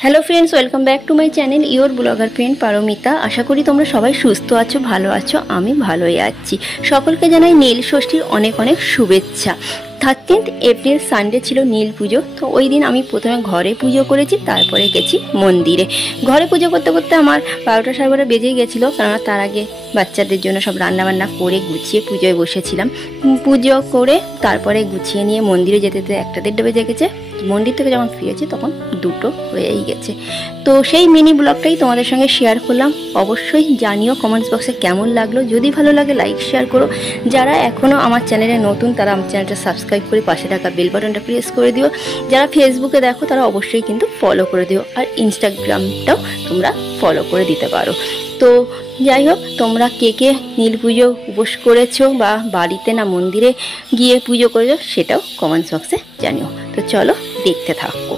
Hello friends, welcome back to my channel your blogger friend Paramita. আশা করি তোমরা সবাই সুস্থ আছো, ভালো আছো। আমি ভালোই আছি। সকলকে জানাই নীল ষষ্ঠীর অনেক অনেক শুভেচ্ছা। 13th এপ্রিল সানডে ছিল নীল পুজো। তো ওই দিন আমি প্রথমে ঘরে পুজো করেছি, তারপরে গেছি মন্দিরে। ঘরে পুজো করতে করতে আমার 12টা সাড়ে 12টা বেজেই গেছিলো, কেননা তার আগে বাচ্চাদের জন্য সব রান্নাবান্না করে গুছিয়ে পুজোয় বসেছিলাম। পুজো করে তারপরে গুছিয়ে নিয়ে মন্দিরে যেতে যেতে 1টা-1:30 বেজে গেছে। মন্দির থেকে যখন ফিরেছি তখন 2টো হয়েই গেছে। তো সেই মিনি ব্লগটাই তোমাদের সঙ্গে শেয়ার করলাম। অবশ্যই জানিও কমেন্টস বক্সে কেমন লাগলো। যদি ভালো লাগে লাইক শেয়ার করো। যারা এখনও আমার চ্যানেলে নতুন তারা আমার চ্যানেলটা সাবস্ক্রাইব করে পাশে থাকা বেল বাটনটা প্রেস করে দিও। যারা ফেসবুকে দেখো তারা অবশ্যই কিন্তু ফলো করে দিও, আর ইনস্টাগ্রামটাও তোমরা ফলো করে দিতে পারো। তো যাই হোক, তোমরা কে কে নীল পুজো উপোস করেছো বা বাড়িতে না মন্দিরে গিয়ে পুজো করেছো সেটাও কমেন্টস বক্সে জানিও। তো চলো দেখতে থাকো।